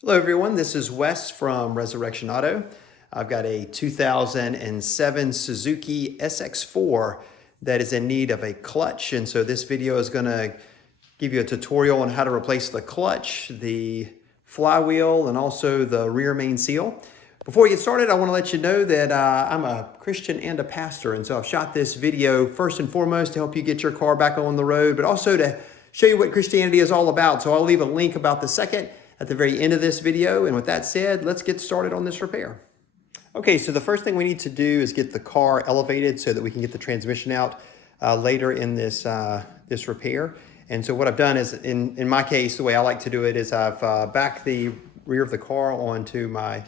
Hello everyone, this is Wes from Resurrection Auto. I've got a 2007 Suzuki SX4 that is in need of a clutch, and so this video is going to give you a tutorial on how to replace the clutch, the flywheel, and also the rear main seal. Before we get started, I want to let you know that I'm a Christian and a pastor, and so I've shot this video first and foremost to help you get your car back on the road, but also to show you what Christianity is all about. So I'll leave a link about the second at the very end of this video. And with that said, let's get started on this repair. Okay, so the first thing we need to do is get the car elevated so that we can get the transmission out later in this, this repair. And so what I've done is, in my case, the way I like to do it is I've backed the rear of the car onto my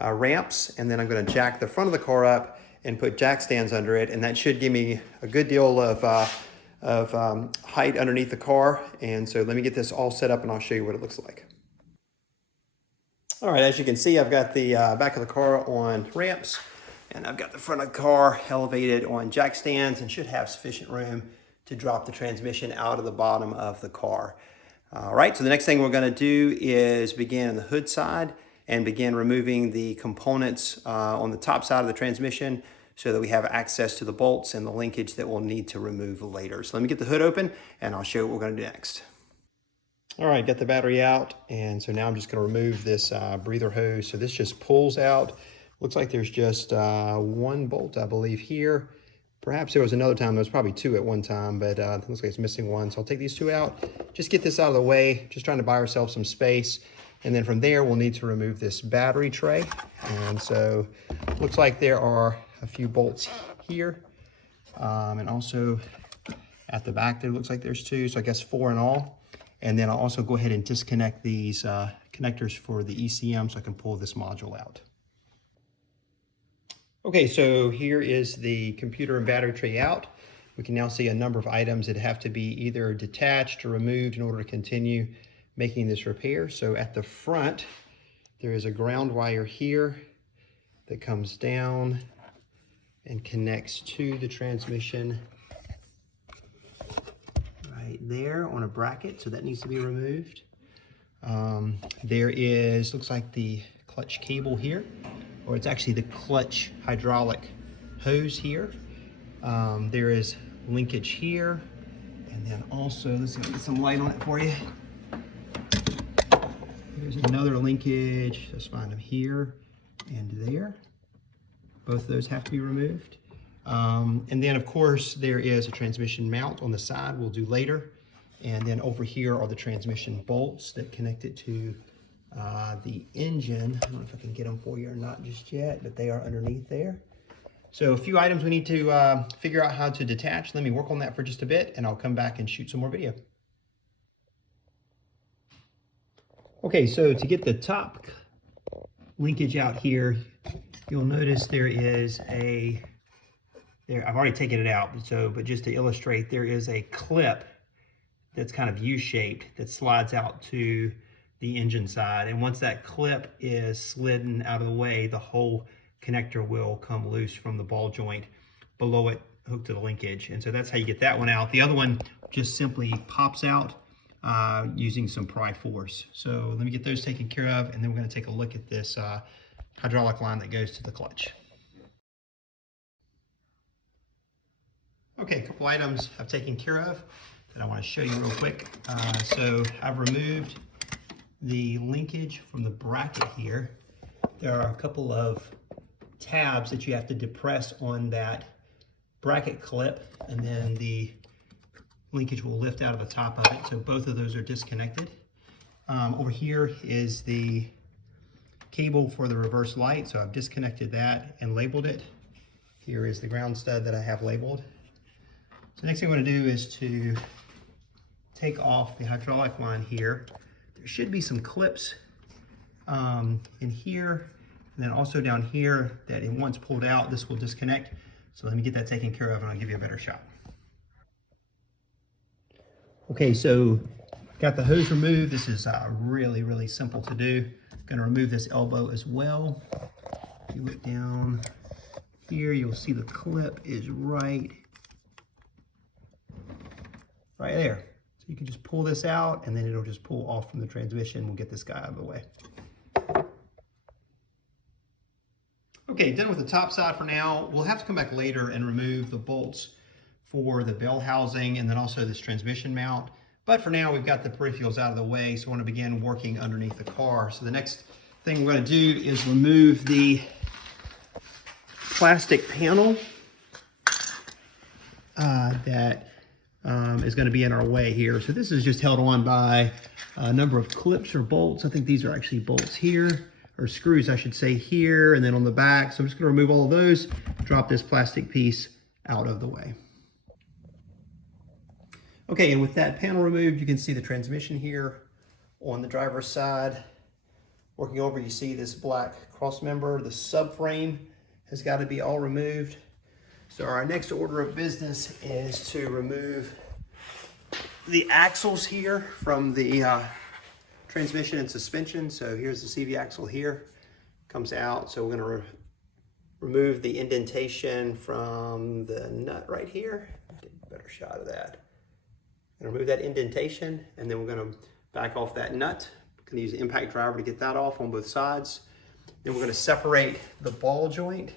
ramps, and then I'm going to jack the front of the car up and put jack stands under it, and that should give me a good deal of height underneath the car. And so let me get this all set up and I'll show you what it looks like. All right, as you can see, I've got the back of the car on ramps, and I've got the front of the car elevated on jack stands and should have sufficient room to drop the transmission out of the bottom of the car. All right, so the next thing we're going to do is begin on the hood side and begin removing the components on the top side of the transmission so that we have access to the bolts and the linkage that we'll need to remove later. So let me get the hood open and I'll show you what we're going to do next. All right, got the battery out, and so now I'm just going to remove this breather hose. So this just pulls out. Looks like there's just one bolt, I believe, here. Perhaps there was another time. There was probably two at one time, but it looks like it's missing one. So I'll take these two out, just get this out of the way, just trying to buy ourselves some space. And then from there, we'll need to remove this battery tray. And so looks like there are a few bolts here. And also at the back there, looks like there's two. So I guess four in all. And then I'll also go ahead and disconnect these connectors for the ECM so I can pull this module out. Okay, so here is the computer and battery tray out. We can now see a number of items that have to be either detached or removed in order to continue making this repair. So at the front, there is a ground wire here that comes down and connects to the transmission there on a bracket, so that needs to be removed. There is, looks like the clutch cable here, or it's actually the clutch hydraulic hose here. There is linkage here, and then also, let's see if I can get some light on it for you. There's another linkage, let's find them here and there. Both of those have to be removed. And then of course there is a transmission mount on the side we'll do later. And then over here are the transmission bolts that connect it to the engine. I don't know if I can get them for you or not just yet, but they are underneath there. So a few items we need to figure out how to detach. Let me work on that for just a bit and I'll come back and shoot some more video. Okay, so to get the top linkage out here, you'll notice there is I've already taken it out, but just to illustrate, there is a clip that's kind of U-shaped that slides out to the engine side. And once that clip is slidden out of the way, the whole connector will come loose from the ball joint below it, hooked to the linkage. And so that's how you get that one out. The other one just simply pops out using some pry force. So let me get those taken care of, and then we're going to take a look at this hydraulic line that goes to the clutch. Okay, a couple items I've taken care of that I want to show you real quick. So I've removed the linkage from the bracket here. There are a couple of tabs that you have to depress on that bracket clip, and then the linkage will lift out of the top of it. So both of those are disconnected. Over here is the cable for the reverse light. So I've disconnected that and labeled it. Here is the ground stud that I have labeled. So next thing I want to do is to take off the hydraulic line here. There should be some clips in here, and then also down here that once pulled out, this will disconnect. So let me get that taken care of and I'll give you a better shot. Okay, so got the hose removed. This is really, really simple to do. I'm going to remove this elbow as well. If you look down here, you'll see the clip is right there. So you can just pull this out and then it'll just pull off from the transmission. We'll get this guy out of the way. Okay, done with the top side for now. We'll have to come back later and remove the bolts for the bell housing and then also this transmission mount. But for now, we've got the peripherals out of the way, so I want to begin working underneath the car. So the next thing we're going to do is remove the plastic panel that is going to be in our way here. So this is just held on by a number of clips or bolts. I think these are actually bolts here, or screws I should say, here and then on the back. So I'm just going to remove all of those, drop this plastic piece out of the way. Okay, and with that panel removed, you can see the transmission here on the driver's side. Working over, you see this black cross member. The subframe has got to be all removed. So our next order of business is to remove the axles here from the transmission and suspension. So here's the CV axle here, comes out. So we're going to remove the indentation from the nut right here. Get a better shot of that. Remove that indentation, and then we're going to back off that nut. We're going to use the impact driver to get that off on both sides. Then we're going to separate the ball joint.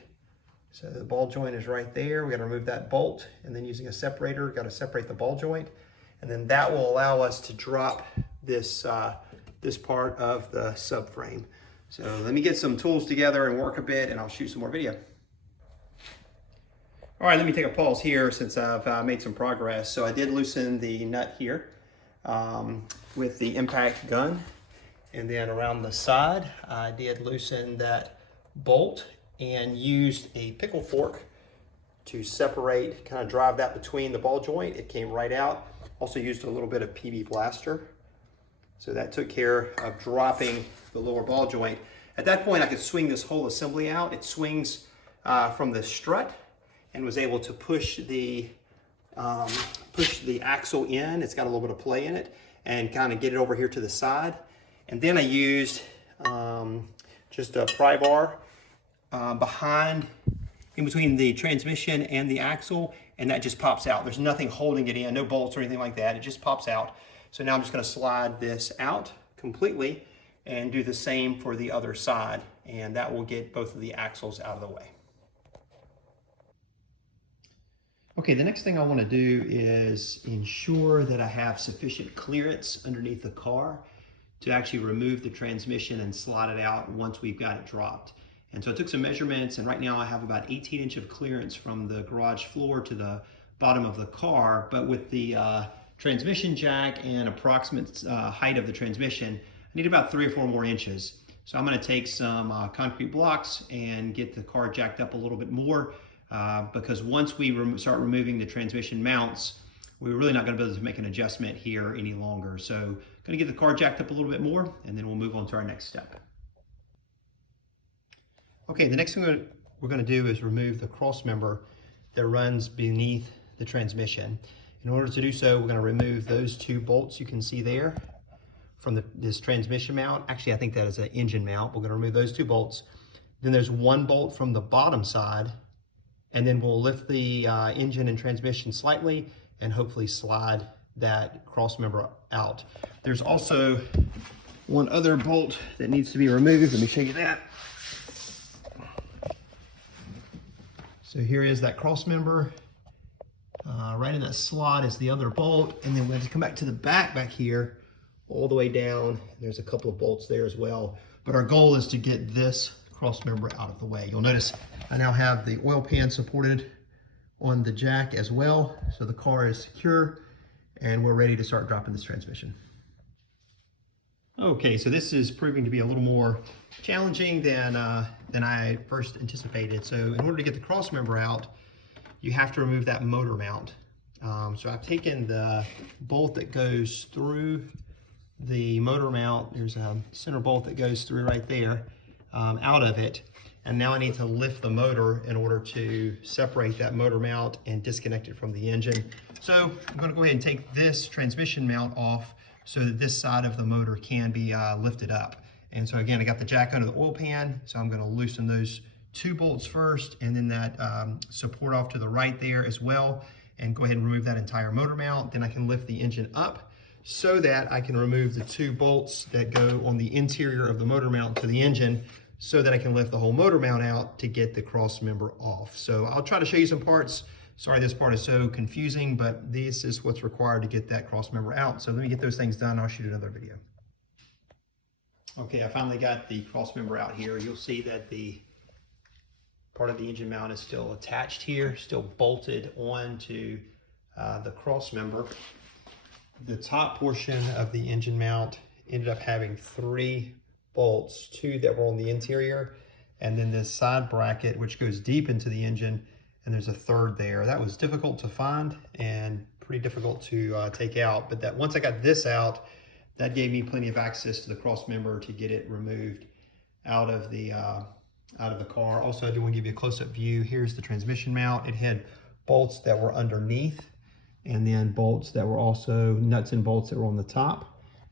So the ball joint is right there. We're going to remove that bolt, and then using a separator, we've got to separate the ball joint. And then that will allow us to drop this, this part of the subframe. So let me get some tools together and work a bit, and I'll shoot some more video. All right, let me take a pause here since I've made some progress. So I did loosen the nut here with the impact gun. And then around the side, I did loosen that bolt and used a pickle fork to separate, kind of drive that between the ball joint. It came right out. Also used a little bit of PB Blaster. So that took care of dropping the lower ball joint. At that point, I could swing this whole assembly out. It swings from the strut, and was able to push the axle in. It's got a little bit of play in it, and kind of get it over here to the side. And then I used just a pry bar behind, in between the transmission and the axle, and that just pops out. There's nothing holding it in, no bolts or anything like that. It just pops out. So now I'm just going to slide this out completely and do the same for the other side, and that will get both of the axles out of the way. Okay, the next thing I want to do is ensure that I have sufficient clearance underneath the car to actually remove the transmission and slide it out once we've got it dropped. And so I took some measurements, and right now I have about 18 inches of clearance from the garage floor to the bottom of the car. But with the transmission jack and approximate height of the transmission, I need about 3 or 4 more inches. So I'm going to take some concrete blocks and get the car jacked up a little bit more. Because once we start removing the transmission mounts, we're really not going to be able to make an adjustment here any longer. So I'm going to get the car jacked up a little bit more, and then we'll move on to our next step. Okay, the next thing we're going to do is remove the cross member that runs beneath the transmission. In order to do so, we're going to remove those 2 bolts you can see there from this transmission mount. Actually, I think that is an engine mount. We're going to remove those 2 bolts. Then there's 1 bolt from the bottom side, and then we'll lift the engine and transmission slightly and hopefully slide that cross member out. There's also 1 other bolt that needs to be removed. Let me show you that. So here is that cross member. Right in that slot is the other bolt, and then we have to come back to the back here, all the way down. There's a couple of bolts there as well. But our goal is to get this cross member out of the way. You'll notice I now have the oil pan supported on the jack as well, so the car is secure and we're ready to start dropping this transmission. Okay, so this is proving to be a little more challenging than I first anticipated. So in order to get the cross member out, you have to remove that motor mount. So I've taken the bolt that goes through the motor mount. There's a center bolt that goes through right there, out of it. And now I need to lift the motor in order to separate that motor mount and disconnect it from the engine. So I'm going to go ahead and take this transmission mount off so that this side of the motor can be lifted up. And so again, I got the jack under the oil pan, so I'm going to loosen those 2 bolts first, and then that support off to the right there as well, and go ahead and remove that entire motor mount. Then I can lift the engine up so that I can remove the 2 bolts that go on the interior of the motor mount to the engine, so that I can lift the whole motor mount out to get the cross member off. So I'll try to show you some parts. Sorry this part is so confusing, but this is what's required to get that cross member out. So let me get those things done. I'll shoot another video. Okay, I finally got the cross member out here. You'll see that the part of the engine mount is still attached here, still bolted onto the cross member. The top portion of the engine mount ended up having 3 bolts, 2 that were on the interior, and then this side bracket which goes deep into the engine, and there's a 3rd there. That was difficult to find and pretty difficult to take out, but that once I got this out, that gave me plenty of access to the cross member to get it removed out of the car. Also, I do want to give you a close-up view. Here's the transmission mount. It had bolts that were underneath, and then bolts that were also nuts and bolts that were on the top.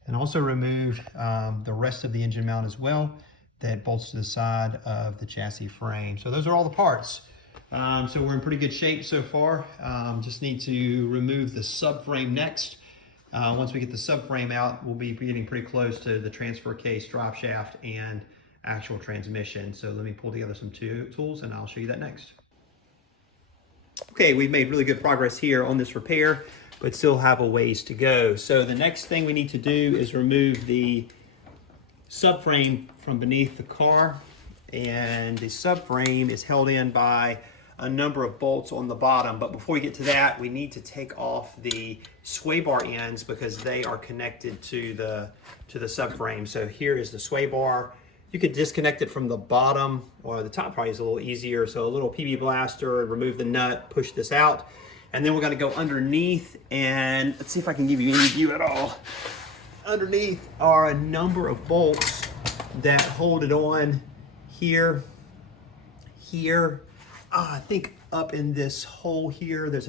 And also removed the rest of the engine mount as well that bolts to the side of the chassis frame. So those are all the parts. So we're in pretty good shape so far. Just need to remove the subframe next. Once we get the subframe out, we'll be getting pretty close to the transfer case, drive shaft, and actual transmission. So let me pull together some tools and I'll show you that next. Okay, we've made really good progress here on this repair, but still have a ways to go. So the next thing we need to do is remove the subframe from beneath the car, and the subframe is held in by a number of bolts on the bottom. But before we get to that, we need to take off the sway bar ends because they are connected to the subframe. So here is the sway bar. You could disconnect it from the bottom, or the top probably is a little easier. So a little PB blaster, remove the nut, push this out. And then we're gonna go underneath, and let's see if I can give you any view at all. Underneath are a number of bolts that hold it on here, here. I think up in this hole here, there's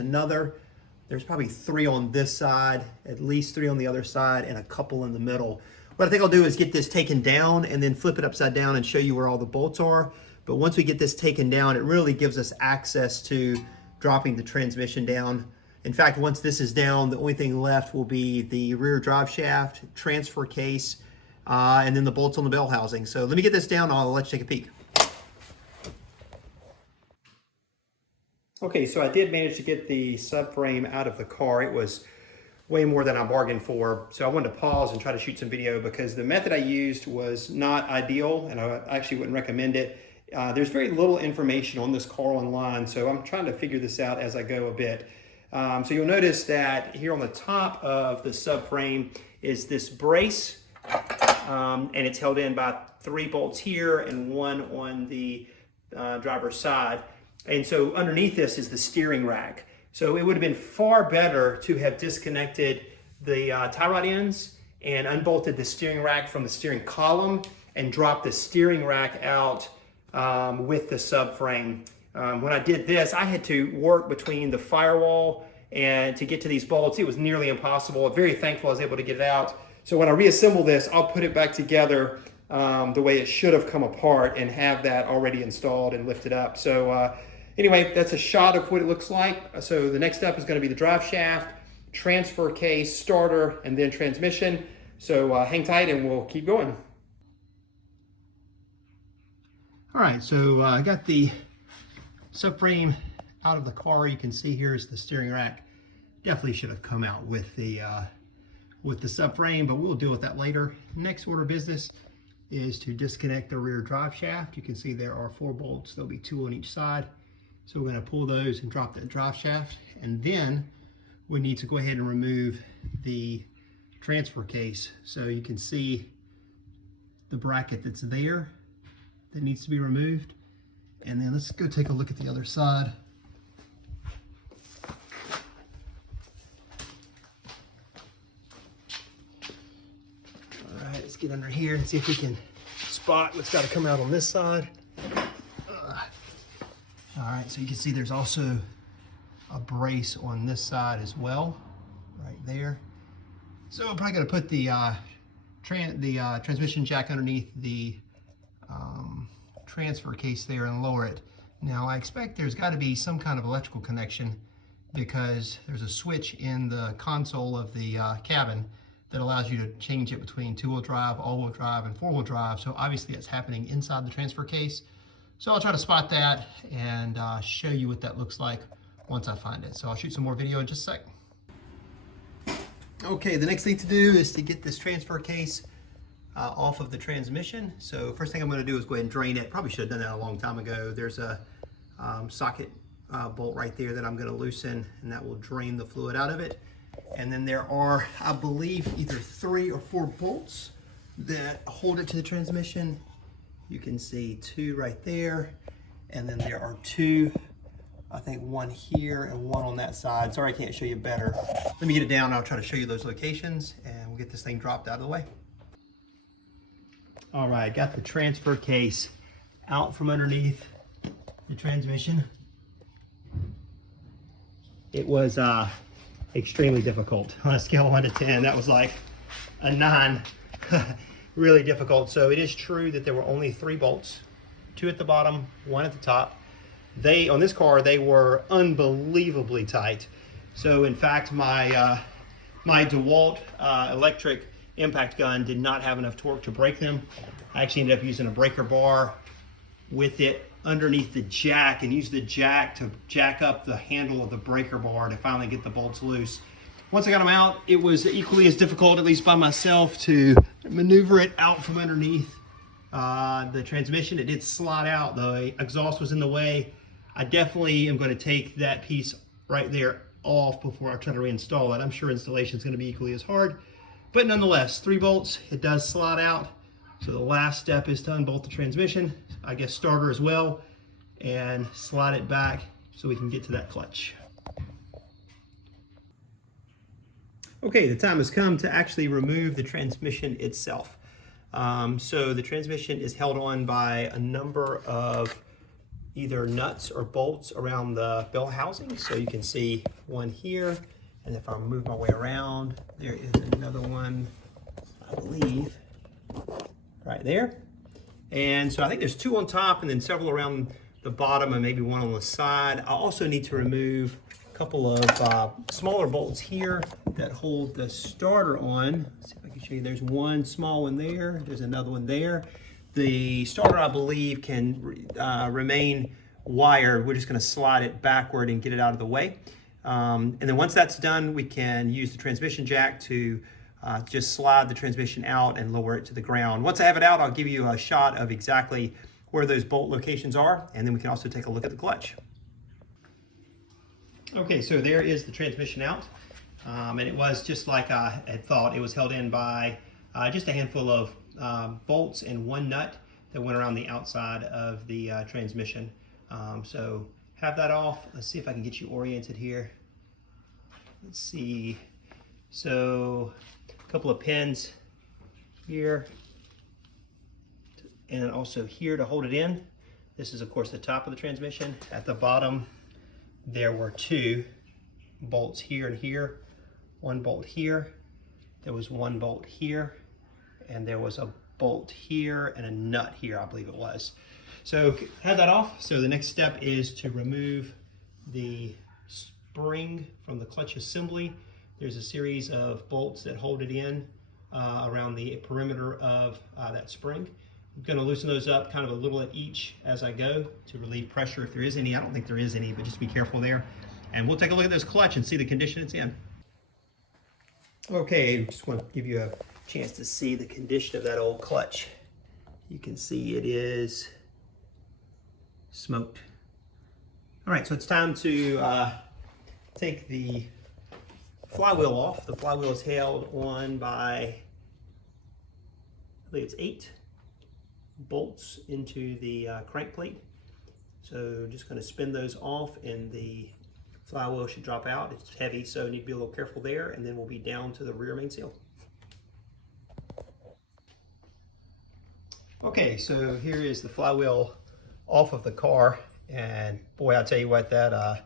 probably 3 on this side, at least 3 on the other side, and a couple in the middle. What I think I'll do is get this taken down and then flip it upside down and show you where all the bolts are. But once we get this taken down, it really gives us access to dropping the transmission down. In fact, once this is down, the only thing left will be the rear drive shaft, transfer case, and then the bolts on the bell housing. So let me get this down, I'll let you take a peek. Okay, so I did manage to get the subframe out of the car. It was way more than I bargained for. So I wanted to pause and try to shoot some video because the method I used was not ideal, and I actually wouldn't recommend it. There's very little information on this car online, so I'm trying to figure this out as I go a bit. So you'll notice that here on the top of the subframe is this brace, and it's held in by 3 bolts here and 1 on the driver's side. And so underneath this is the steering rack. So it would have been far better to have disconnected the tie rod ends and unbolted the steering rack from the steering column and dropped the steering rack out with the subframe. When I did this, I had to work between the firewall and to get to these bolts. It was nearly impossible. I'm very thankful I was able to get it out. So when I reassemble this, I'll put it back together the way it should have come apart and have that already installed and lifted up. So anyway, that's a shot of what it looks like. So the next step is going to be the drive shaft, transfer case, starter, and then transmission. So hang tight and we'll keep going. All right, so I got the subframe out of the car. You can see here's the steering rack. Definitely should have come out with the subframe, but we'll deal with that later. Next order of business is to disconnect the rear drive shaft. You can see there are 4 bolts. There'll be 2 on each side. So we're going to pull those and drop that drive shaft, and then we need to go ahead and remove the transfer case. So you can see the bracket that's there that needs to be removed. And then let's go take a look at the other side. All right, let's get under here and see if we can spot what's got to come out on this side. All right, so you can see there's also a brace on this side as well, right there. So I'm probably going to put the transmission jack underneath the transfer case there and lower it. Now I expect there's got to be some kind of electrical connection because there's a switch in the console of the cabin that allows you to change it between two-wheel drive, all-wheel drive, and four-wheel drive. So obviously it's happening inside the transfer case. So I'll try to spot that and show you what that looks like once I find it. So I'll shoot some more video in just a sec. Okay, the next thing to do is to get this transfer case off of the transmission. So first thing I'm going to do is go ahead and drain it. Probably should have done that a long time ago. There's a socket bolt right there that I'm going to loosen, and that will drain the fluid out of it. And then there are, I believe, either 3 or 4 bolts that hold it to the transmission. You can see 2 right there, and then there are 2, I think 1 here and 1 on that side. Sorry I can't show you better. Let me get it down and I'll try to show you those locations, and we'll get this thing dropped out of the way. All right, got the transfer case out from underneath the transmission. It was extremely difficult. On a scale of 1 to 10, that was like a 9. Really difficult. So it is true that there were only 3 bolts, 2 at the bottom, 1 at the top. On this car, they were unbelievably tight. So in fact, my DeWalt electric impact gun did not have enough torque to break them. I actually ended up using a breaker bar with it underneath the jack, and use the jack to jack up the handle of the breaker bar to finally get the bolts loose. Once I got them out, it was equally as difficult, at least by myself, to maneuver it out from underneath the transmission. It did slide out. The exhaust was in the way. I definitely am going to take that piece right there off before I try to reinstall it. I'm sure installation is going to be equally as hard, but nonetheless, 3 bolts, it does slide out. So the last step is to unbolt the transmission, I guess starter as well, and slide it back so we can get to that clutch. Okay, the time has come to actually remove the transmission itself. So the transmission is held on by a number of either nuts or bolts around the bell housing. So you can see one here, and if I move my way around, there is another one, I believe, right there. And so I think there's 2 on top and then several around the bottom and maybe 1 on the side. I also need to remove a couple of smaller bolts here that hold the starter on. Let's see if I can show you. There's 1 small one there. There's another one there. The starter, I believe, can remain wired. We're just going to slide it backward and get it out of the way. And then once that's done, we can use the transmission jack to just slide the transmission out and lower it to the ground. Once I have it out, I'll give you a shot of exactly where those bolt locations are, and then we can also take a look at the clutch. Okay, so there is the transmission out, and it was just like I had thought. It was held in by just a handful of bolts and 1 nut that went around the outside of the transmission. So have that off. Let's see if I can get you oriented here. Let's see. So a couple of pins here, and then also here to hold it in. This is of course the top of the transmission. At the bottom there were 2 bolts here and here, 1 bolt here, there was 1 bolt here, and there was a bolt here and a nut here, I believe it was. So have that off. So the next step is to remove the spring from the clutch assembly. There's a series of bolts that hold it in around the perimeter of that spring. I'm going to loosen those up kind of a little at each as I go to relieve pressure if there is any. I don't think there is any, but just be careful there. And we'll take a look at this clutch and see the condition it's in. Okay, just want to give you a chance to see the condition of that old clutch. You can see it is smoked. All right, so it's time to take the flywheel off. The flywheel is held on by, I believe it's 8 bolts into the crank plate. So just going to spin those off and the flywheel should drop out. It's heavy, so need to be a little careful there, and then we'll be down to the rear main seal. Okay, so here is the flywheel off of the car, and boy, I'll tell you what, that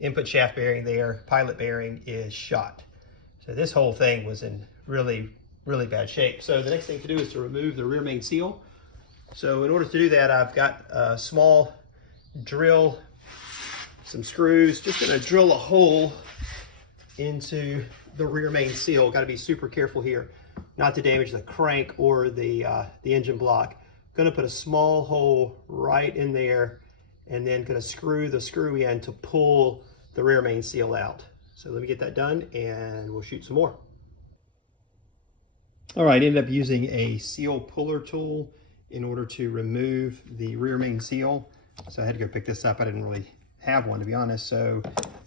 input shaft bearing there, pilot bearing, is shot. So this whole thing was in really bad shape. So the next thing to do is to remove the rear main seal. So in order to do that, I've got a small drill, some screws, just gonna drill a hole into the rear main seal. Got to be super careful here not to damage the crank or the engine block. Going to put a small hole right in there and then going to screw the screw in to pull the rear main seal out. So let me get that done and we'll shoot some more. All right, ended up using a seal puller tool in order to remove the rear main seal. So I had to go pick this up. I didn't really have one, to be honest. So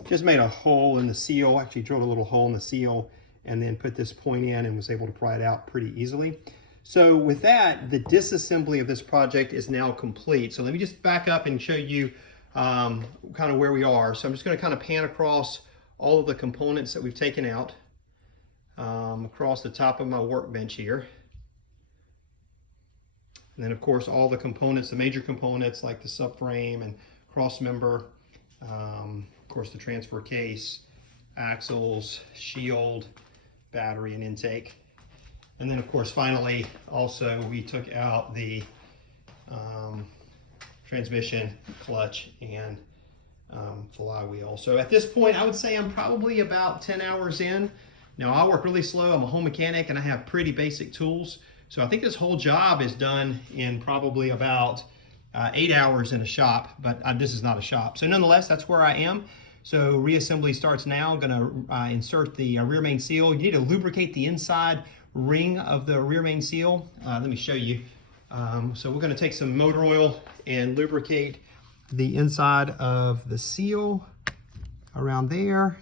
just made a hole in the seal, actually drilled a little hole in the seal, and then put this point in and was able to pry it out pretty easily. So with that, the disassembly of this project is now complete. So let me just back up and show you kind of where we are. So I'm just going to kind of pan across all of the components that we've taken out across the top of my workbench here. And then of course all the components, the major components like the subframe and crossmember, of course the transfer case, axles, shield, battery and intake. And then of course finally also we took out the transmission, clutch, and flywheel. So at this point I would say I'm probably about 10 hours in. Now I work really slow, I'm a home mechanic and I have pretty basic tools. So I think this whole job is done in probably about 8 hours in a shop, but this is not a shop. So nonetheless, that's where I am. So reassembly starts now. I'm gonna insert the rear main seal. You need to lubricate the inside ring of the rear main seal. Let me show you. So we're gonna take some motor oil and lubricate the inside of the seal around there.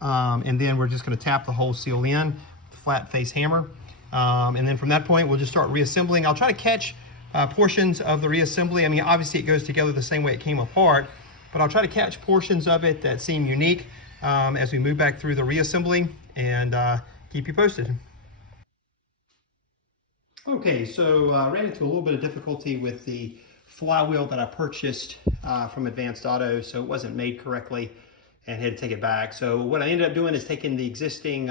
And then we're just gonna tap the whole seal in with a flat face hammer. And then from that point, we'll just start reassembling. I'll try to catch portions of the reassembly. I mean, obviously it goes together the same way it came apart, but I'll try to catch portions of it that seem unique as we move back through the reassembly and keep you posted. Okay, so ran into a little bit of difficulty with the flywheel that I purchased from Advanced Auto, so it wasn't made correctly and had to take it back. So what I ended up doing is taking the existing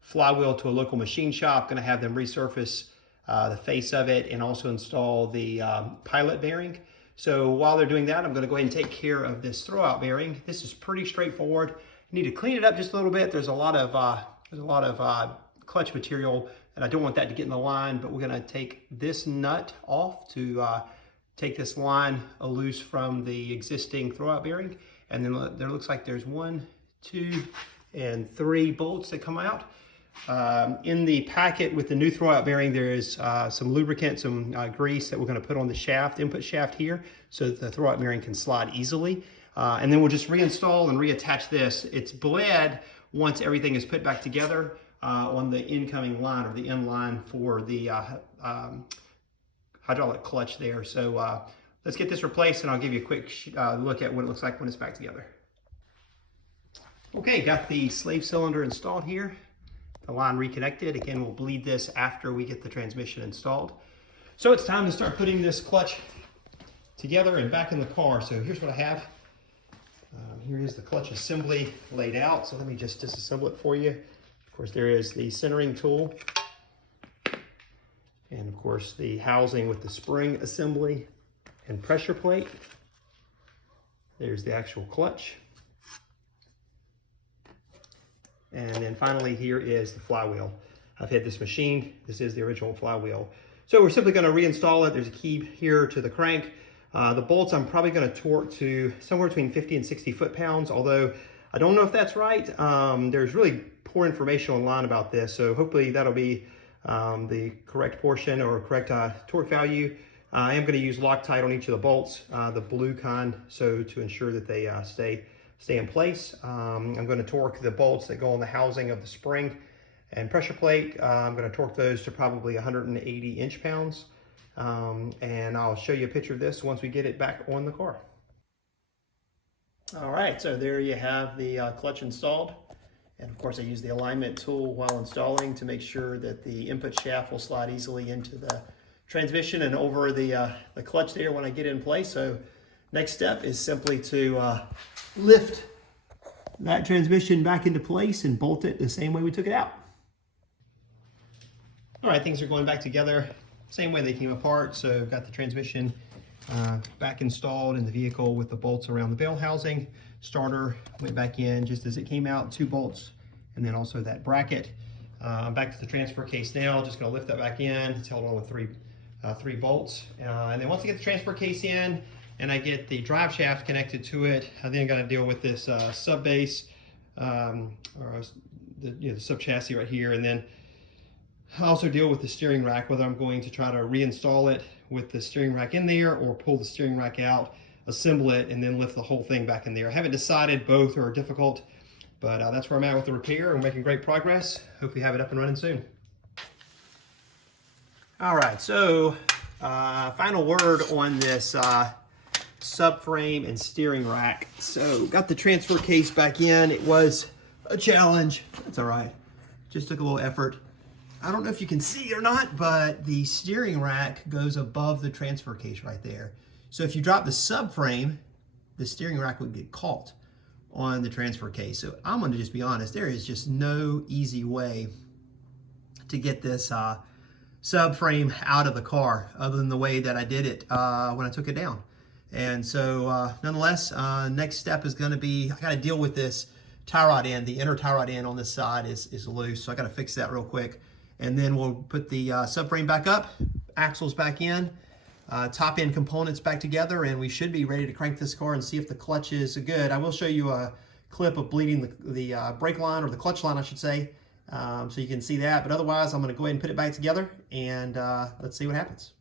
flywheel to a local machine shop, gonna have them resurface the face of it and also install the pilot bearing. So while they're doing that, I'm gonna go ahead and take care of this throwout bearing. This is pretty straightforward. You need to clean it up just a little bit. There's a lot of clutch material and I don't want that to get in the line, but we're gonna take this nut off to take this line loose from the existing throwout bearing. And then there looks like there's 1, 2, and 3 bolts that come out. In the packet with the new throwout bearing, there is some lubricant, some grease that we're going to put on the shaft, input shaft here, so that the throwout bearing can slide easily. And then we'll just reinstall and reattach this. It's bled once everything is put back together on the incoming line or the end line for the hydraulic clutch there. So let's get this replaced and I'll give you a quick look at what it looks like when it's back together. Okay, got the slave cylinder installed here. The line reconnected. Again, we'll bleed this after we get the transmission installed. So it's time to start putting this clutch together and back in the car. So here's what I have. Here is the clutch assembly laid out. So let me just disassemble it for you. Of course, there is the centering tool. And of course, the housing with the spring assembly and pressure plate. There's the actual clutch. And then finally, here is the flywheel. I've had this machined. This is the original flywheel. So we're simply going to reinstall it. There's a key here to the crank. The bolts I'm probably going to torque to somewhere between 50 and 60 foot-pounds, although I don't know if that's right. There's really poor information online about this, so hopefully that'll be the correct portion or correct torque value. I am going to use Loctite on each of the bolts, the blue kind, so to ensure that they stay in place. I'm going to torque the bolts that go on the housing of the spring and pressure plate. I'm going to torque those to probably 180 inch-pounds. And I'll show you a picture of this once we get it back on the car. All right, so there you have the clutch installed. And of course I use the alignment tool while installing to make sure that the input shaft will slide easily into the transmission and over the clutch there when I get it in place. So next step is simply to lift that transmission back into place and bolt it the same way we took it out. All right, things are going back together same way they came apart. So I've got the transmission back installed in the vehicle with the bolts around the bell housing. Starter went back in just as it came out, 2 bolts, and then also that bracket. I'm back to the transfer case now, just gonna lift that back in. It's held on with three bolts. And then once I get the transfer case in and I get the drive shaft connected to it, I then gotta deal with this sub base, or the sub chassis right here, and then I also deal with the steering rack, whether I'm going to try to reinstall it with the steering rack in there or pull the steering rack out, assemble it, and then lift the whole thing back in there. I haven't decided, both are difficult, but that's where I'm at with the repair. We're making great progress. Hopefully have it up and running soon. All right, so final word on this subframe and steering rack. So got the transfer case back in. It was a challenge. That's all right. Just took a little effort. I don't know if you can see it or not, but the steering rack goes above the transfer case right there. So if you drop the subframe, the steering rack would get caught on the transfer case. So I'm going to just be honest, there is just no easy way to get this subframe out of the car other than the way that I did it when I took it down. And so nonetheless, next step is going to be, I got to deal with this tie rod end. The inner tie rod end on this side is loose, so I got to fix that real quick. And then we'll put the subframe back up, axles back in, top end components back together, and we should be ready to crank this car and see if the clutch is good. I will show you a clip of bleeding the brake line, or the clutch line I should say, so you can see that. But otherwise, I'm going to go ahead and put it back together, and let's see what happens.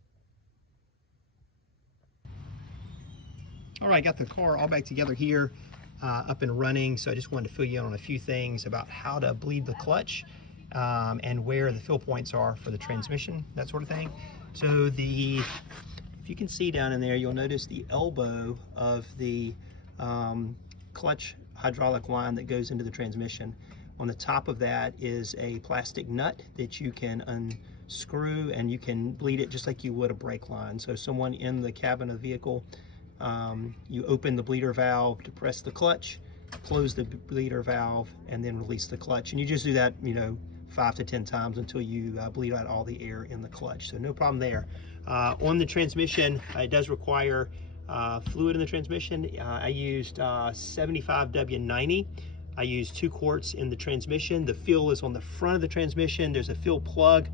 All right, got the car all back together here, up and running. So I just wanted to fill you in on a few things about how to bleed the clutch, and where the fill points are for the transmission, that sort of thing. So if you can see down in there, you'll notice the elbow of the clutch hydraulic line that goes into the transmission. On the top of that is a plastic nut that you can unscrew, and you can bleed it just like you would a brake line. So someone in the cabin of the vehicle, you open the bleeder valve to press the clutch, close the bleeder valve, and then release the clutch. And you just do that, 5 to 10 times until you bleed out all the air in the clutch. So no problem there. On the transmission, it does require fluid in the transmission. I used 75W90. I used 2 quarts in the transmission. The fill is on the front of the transmission. There's a fill plug.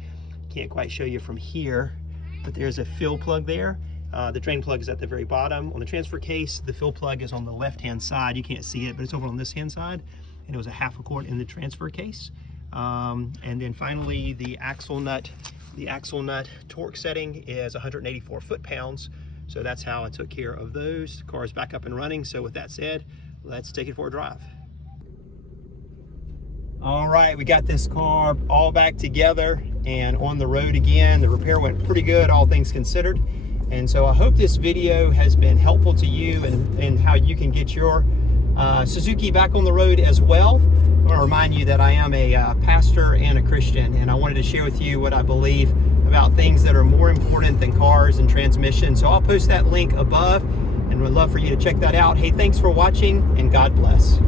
Can't quite show you from here, but there's a fill plug there. The drain plug is at the very bottom. On the transfer case, the fill plug is on the left-hand side. You can't see it, but it's over on this hand side. And it was a 1/2 quart in the transfer case. And then finally, the axle nut torque setting is 184 foot-pounds. So that's how I took care of those. The car is back up and running. So with that said, let's take it for a drive. All right, we got this car all back together and on the road again. The repair went pretty good, all things considered. And so I hope this video has been helpful to you and how you can get your Suzuki back on the road as well. I want to remind you that I am a pastor and a Christian, and I wanted to share with you what I believe about things that are more important than cars and transmission. So I'll post that link above, and would love for you to check that out. Hey, thanks for watching, and God bless.